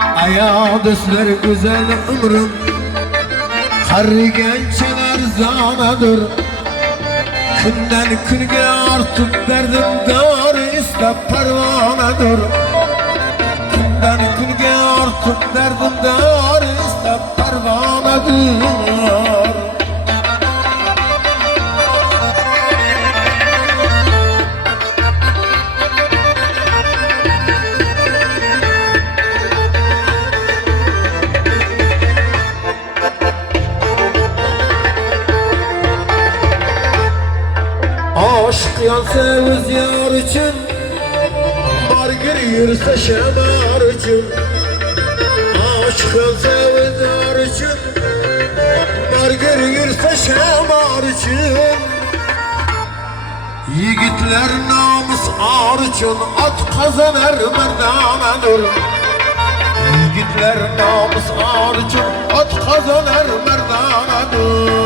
Aya dostlar güzel ömrüm Harrigençeler zanadır. Günden günge artıp derdim dar istep pervanedir. Günden günge artıp derdim dar istep pervanedir. Aşk yansa öz yar için Bargır yürse şemar için. Aşk yansa öz yar için Bargır yürse şemar için. Yigitler namus ar için At kazanar merdanedir. Yigitler namus ar için At kazanar merdanedir.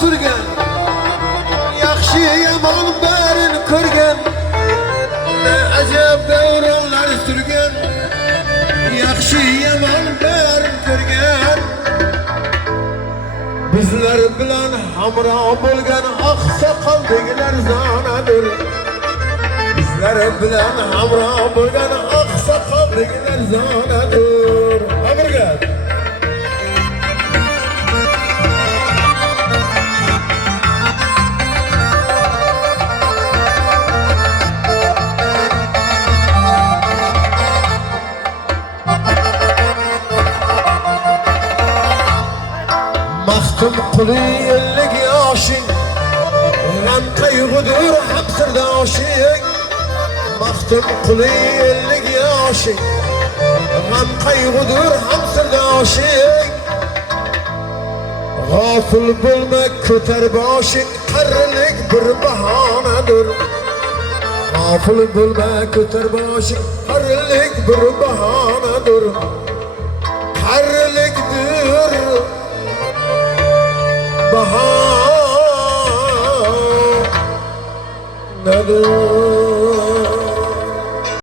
Sürgen, yaxshi yomon barin ko'rgan. Ne ajab davronlar surgan, yaxshi yomon barin ko'rgan. Bizlar bilan hamroh bo'lgan oqsoqol degilar zonadir. Bizlar bilan hamroh bo'lgan oqsoqol degilar zonadir. Amirga Mahkum kulu ellik yaşın Gam kaygıdır hak sırdaşın. Mahkum kulu ellik yaşın Gam kaygıdır hak sırdaşın. Gafil bulmak köter başın Karlık bir bahanedir. Gafil bulmak köter başın Karlık bir bahanedir. Karlıkdır bahanedir.